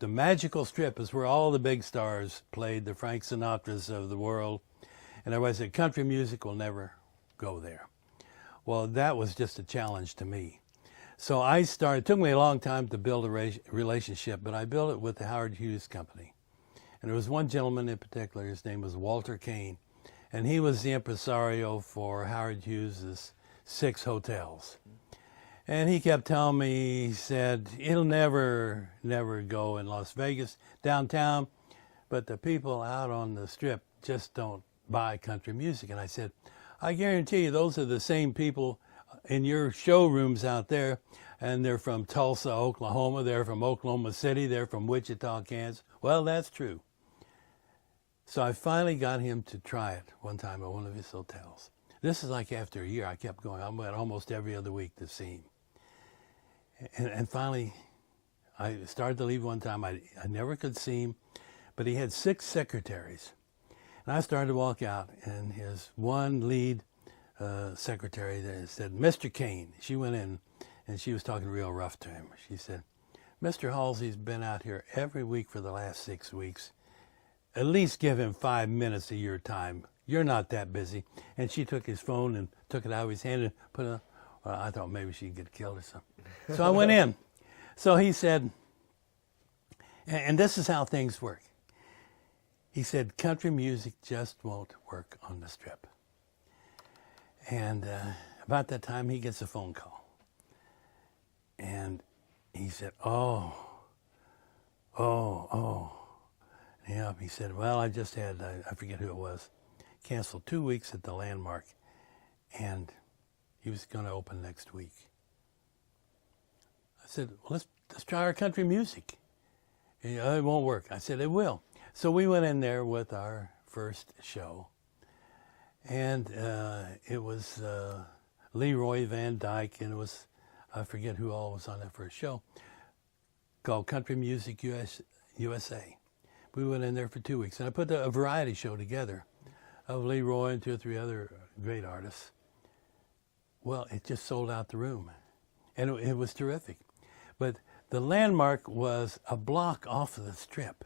the magical Strip, is where all the big stars played, the Frank Sinatras of the world. And everybody said, country music will never go there. Well, that was just a challenge to me. So I started, it took me a long time to build a relationship, but I built it with the Howard Hughes Company. And there was one gentleman in particular, his name was Walter Kane, and he was the impresario for Howard Hughes's 6 hotels. And he kept telling me, he said, it'll never go in Las Vegas, downtown, but the people out on the Strip just don't buy country music. And I said, I guarantee you those are the same people in your showrooms out there, and they're from Tulsa, Oklahoma, they're from Oklahoma City, they're from Wichita, Kansas. Well, that's true. So I finally got him to try it one time at one of his hotels. This is like after a year, I kept going. I went almost every other week to see him. And finally, I started to leave one time. I never could see him, but he had 6 secretaries. And I started to walk out, and his one lead secretary there said, Mr. Kane. She went in, and she was talking real rough to him. She said, Mr. Halsey's been out here every week for the last 6 weeks. At least give him 5 minutes of your time. You're not that busy. And she took his phone and took it out of his hand and put it on. Well, I thought maybe she'd get killed or something. So I went in. So he said, and this is how things work. He said, country music just won't work on the Strip. And about that time, he gets a phone call. And he said, oh. Yeah, he said, well, I just had, I forget who it was, canceled 2 weeks at the Landmark, and he was going to open next week. I said, well, let's try our country music. It won't work. I said, it will. So we went in there with our first show, and it was Leroy Van Dyke, and it was, I forget who all was on that first show, called Country Music USA. We went in there for 2 weeks, and I put a variety show together of Leroy and 2 or 3 other great artists. Well, it just sold out the room, and it was terrific. But the Landmark was a block off of the Strip.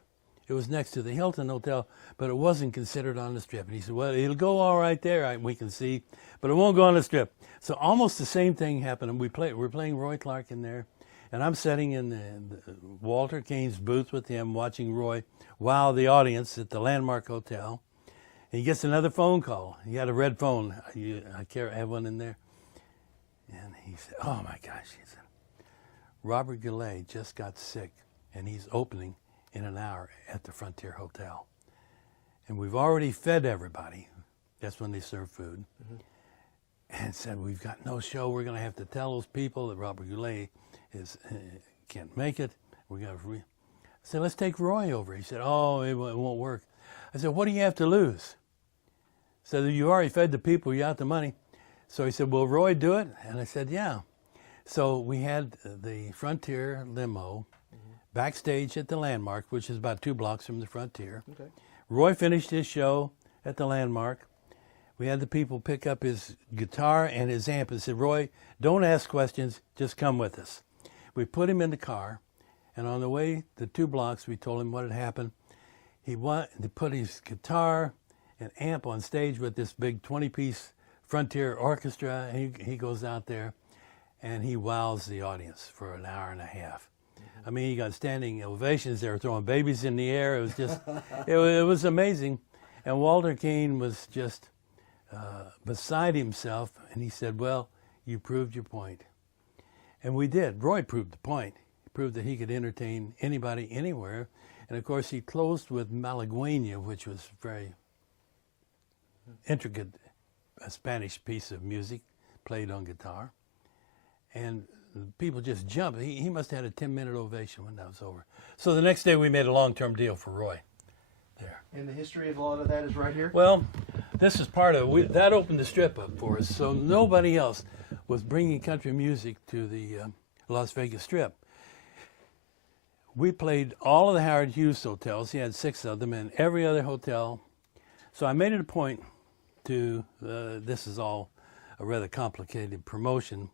It was next to the Hilton Hotel, but it wasn't considered on the Strip. And he said, well, it'll go all right there, we can see, but it won't go on the Strip. So almost the same thing happened, and we're playing Roy Clark in there, and I'm sitting in the Walter Kane's booth with him, watching Roy, while the audience at the Landmark Hotel. And he gets another phone call. He had a red phone. I have one in there. And he said, oh my gosh, he said, Robert Goulet just got sick, and he's opening in an hour at the Frontier Hotel. And we've already fed everybody. That's when they serve food. Mm-hmm. And said, we've got no show. We're going to have to tell those people that Robert Goulet can't make it. We're going to I said, let's take Roy over. He said, oh, it won't work. I said, what do you have to lose? He said, you already fed the people, you got the money. So he said, will Roy do it? And I said, yeah. So we had the Frontier limo backstage at the Landmark, which is about 2 blocks from the Frontier. Okay. Roy finished his show at the Landmark. We had the people pick up his guitar and his amp and said, Roy, don't ask questions, just come with us. We put him in the car, and on the way the 2 blocks, we told him what had happened. He wanted to put his guitar and amp on stage with this big 20-piece Frontier orchestra, and he goes out there, and he wows the audience for an hour and a half. I mean, he got standing ovations. They were throwing babies in the air. It was just, it was amazing. And Walter Kane was just beside himself, and he said, well, you proved your point. And we did. Roy proved the point. He proved that he could entertain anybody, anywhere. And, of course, he closed with Malagueña, which was very intricate, a Spanish piece of music played on guitar. And people just jumped. He must have had a 10-minute ovation when that was over. So the next day we made a long-term deal for Roy there. And the history of a lot of that is right here? Well, this is part of it. That opened the Strip up for us. So nobody else was bringing country music to the Las Vegas Strip. We played all of the Howard Hughes hotels. He had 6 of them, and every other hotel. So I made it a point to, this is all a rather complicated promotion,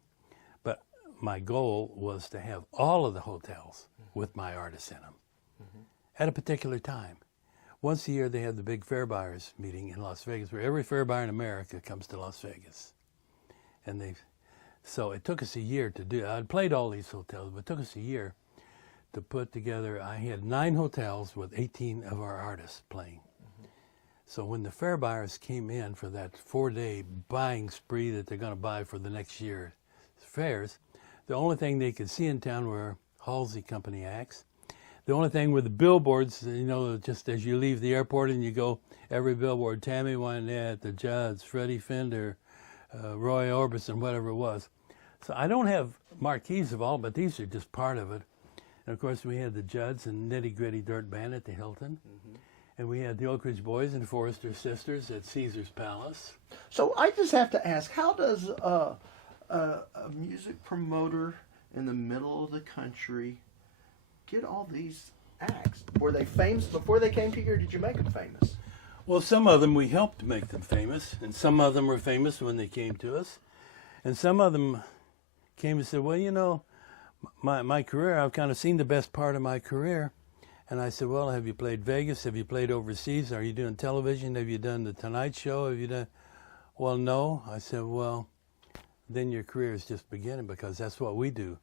but my goal was to have all of the hotels with my artists in them. at a particular time. Once a year, they have the big fair buyers meeting in Las Vegas, where every fair buyer in America comes to Las Vegas. And so it took us a year to do. I'd played all these hotels, but it took us a year to put together. I had 9 hotels with 18 of our artists playing. So when the fair buyers came in for that 4-day buying spree that they're going to buy for the next year's fairs, the only thing they could see in town were Halsey Company acts. The only thing were the billboards, just as you leave the airport and you go, every billboard, Tammy Wynette, the Judds, Freddie Fender, Roy Orbison, whatever it was. So I don't have marquees of all, but these are just part of it. And of course we had the Judds and Nitty Gritty Dirt Band at the Hilton. And we had the Oak Ridge Boys and Forrester Sisters at Caesar's Palace. So I just have to ask, how does a music promoter in the middle of the country get all these acts? Were they famous before they came to you, or did you make them famous? Well, some of them we helped make them famous, and some of them were famous when they came to us. And some of them came and said, well, my career, I've kind of seen the best part of my career. And I said, well, have you played Vegas? Have you played overseas? Are you doing television? Have you done the Tonight Show? Have you done? Well, no. I said, well, then your career is just beginning, because that's what we do.